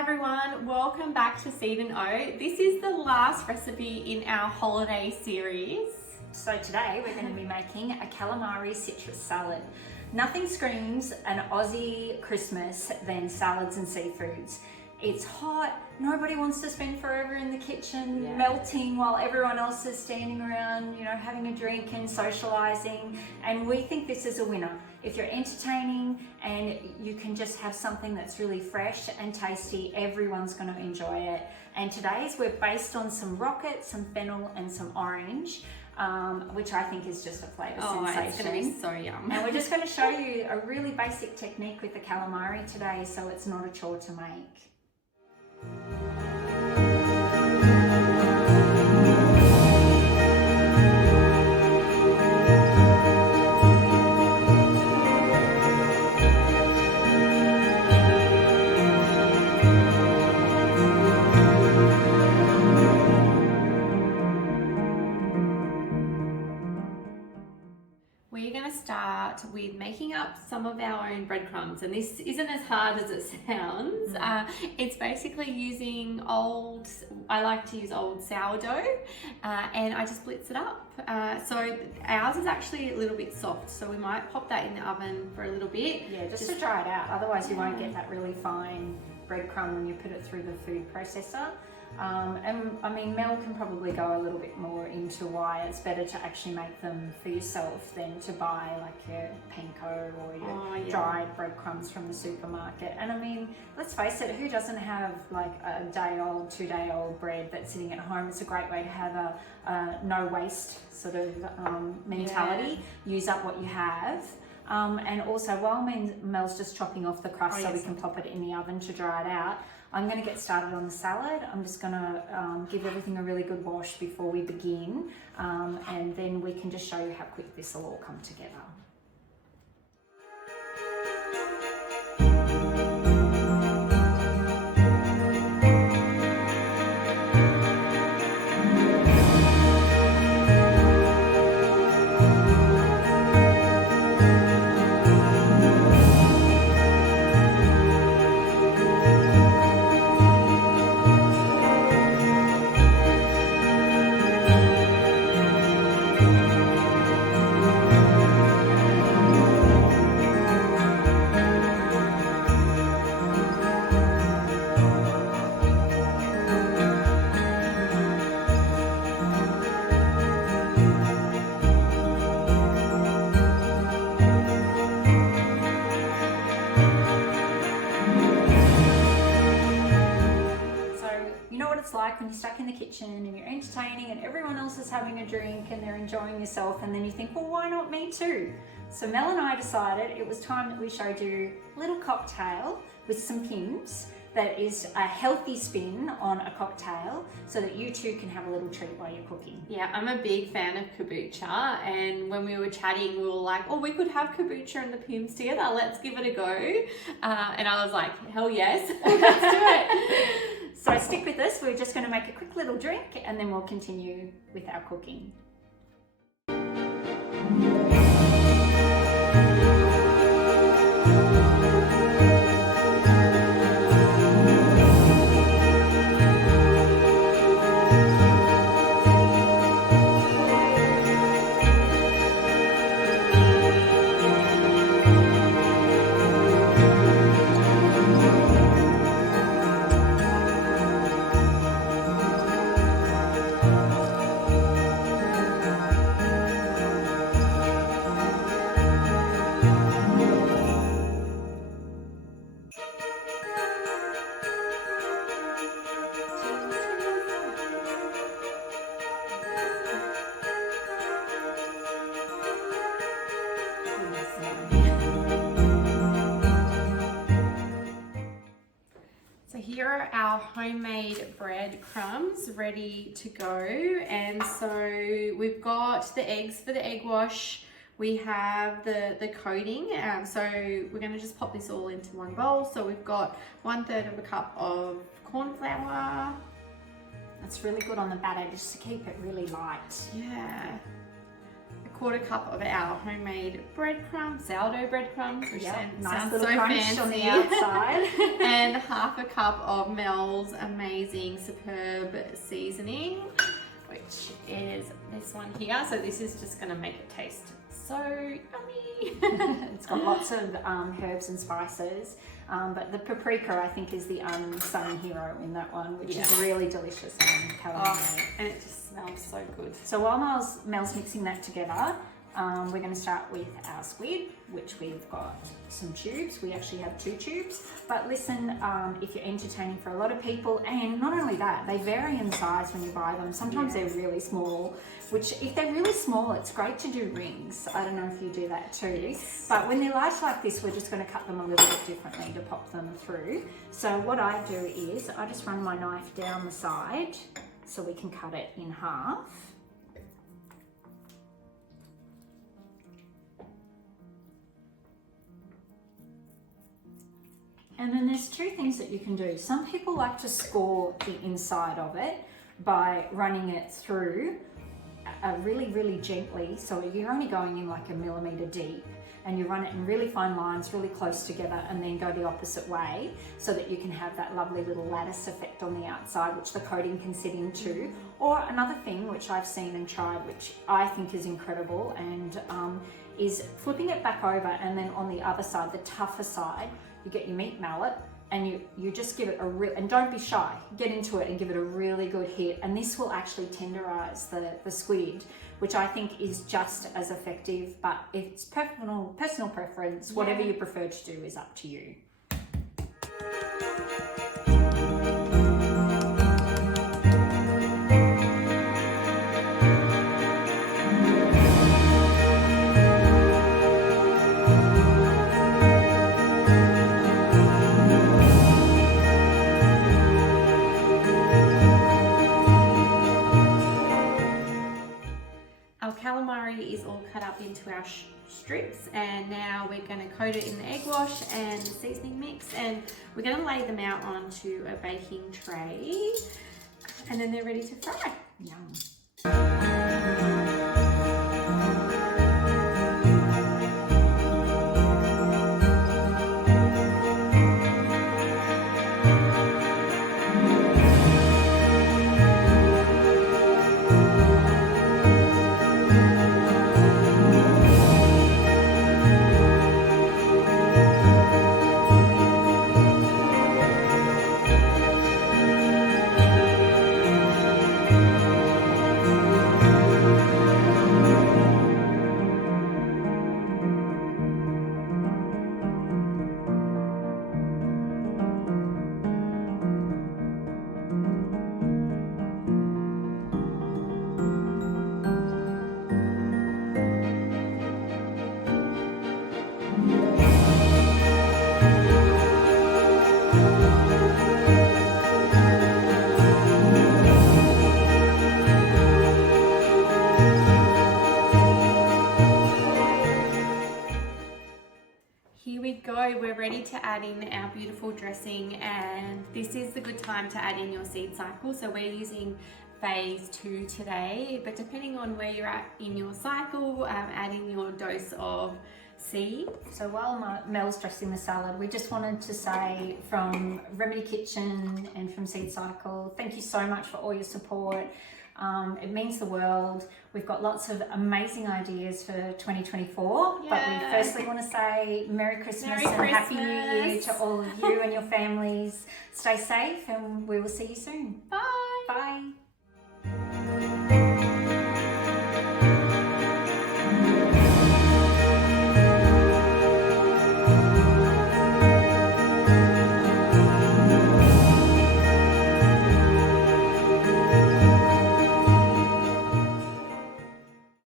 Hi everyone, welcome back to Seed and Oat. This is the last recipe in our holiday series. So today we're going to be making a calamari citrus salad. Nothing screams an Aussie Christmas than salads and seafoods. It's hot, nobody wants to spend forever in the kitchen melting while everyone else is standing around, having a drink and socializing. And we think this is a winner. If you're entertaining and you can just have something that's really fresh and tasty, everyone's going to enjoy it. And today's we're based on some rocket, some fennel and some orange. Which I think is just a flavour sensation. It's going to be so yum. And we're just going to show you a really basic technique with the calamari today, so it's not a chore to make. We're going to start with making up some of our own breadcrumbs, and this isn't as hard as it sounds. It's basically using I like to use old sourdough, and I just blitz it up. So ours is actually a little bit soft, so we might pop that in the oven for a little bit. Yeah, just to dry it out, otherwise you won't get that really fine breadcrumb when you put it through the food processor. And I mean, Mel can probably go a little bit more into why it's better to actually make them for yourself than to buy like your panko or your dried breadcrumbs from the supermarket. And I mean, let's face it, who doesn't have like a day-old, 2-day-old bread that's sitting at home? It's a great way to have a no waste sort of mentality. Use up what you have. And also, while Mel's just chopping off the crust so we can pop it in the oven to dry it out, I'm going to get started on the salad. I'm just going to give everything a really good wash before we begin, and then we can just show you how quick this will all come together. It's like when you're stuck in the kitchen and you're entertaining and everyone else is having a drink and they're enjoying yourself, and then you think, well, why not me too? So Mel and I decided it was time that we showed you a little cocktail with some Pimm's that is a healthy spin on a cocktail so that you too can have a little treat while you're cooking. Yeah, I'm a big fan of kombucha, and when we were chatting, we were like, oh, we could have kombucha and the Pimm's together. Let's give it a go. And I was like, hell yes, let's do it. So stick with us, we're just going to make a quick little drink and then we'll continue with our cooking. Here are our homemade breadcrumbs ready to go. And so we've got the eggs for the egg wash. We have the coating. So we're going to just pop this all into one bowl. So we've got 1/3 of a cup of corn flour. It's really good on the batter just to keep it really light. Yeah. 1/4 cup of our homemade breadcrumbs, sourdough breadcrumbs, which Nice sounds little so crunch fancy. on the outside. And 1/2 cup of Mel's amazing superb seasoning, which is this one here. So this is just going to make it taste so yummy. It's got lots of herbs and spices, but the paprika I think is the unsung hero in that one, which is really delicious and calamari. And it just smells so good. So while Mel's mixing that together, we're going to start with our squid, which we've got some tubes. We actually have 2 tubes. But listen, if you're entertaining for a lot of people, and not only that, they vary in size when you buy them. Sometimes they're really small, which if they're really small, it's great to do rings. I don't know if you do that too. Yes. But when they're large like this, we're just going to cut them a little bit differently to pop them through. So what I do is I just run my knife down the side so we can cut it in half. And then there's 2 things that you can do. Some people like to score the inside of it by running it through really, really gently. So you're only going in like 1 millimeter deep, and you run it in really fine lines, really close together, and then go the opposite way so that you can have that lovely little lattice effect on the outside, which the coating can sit into. Or another thing which I've seen and tried, which I think is incredible, and is flipping it back over, and then on the other side, the tougher side, you get your meat mallet and you just give it a real, and don't be shy, get into it and give it a really good hit, and this will actually tenderize the squid, which I think is just as effective, but it's personal preference. Whatever you prefer to do is up to you. Our calamari is all cut up into our strips, and now we're going to coat it in the egg wash and the seasoning mix, and we're going to lay them out onto a baking tray, and then they're ready to fry. Yum. Here we go, we're ready to add in our beautiful dressing, and this is the good time to add in your seed cycle. So we're using phase 2 today, but depending on where you're at in your cycle, add in your dose of seed. So while Mel's dressing the salad, we just wanted to say from Remedy Kitchen and from Seed Cycle, thank you so much for all your support. It means the world. We've got lots of amazing ideas for 2024, but we firstly want to say Merry Christmas and Happy New Year to all of you and your families. Stay safe, and we will see you soon. Bye.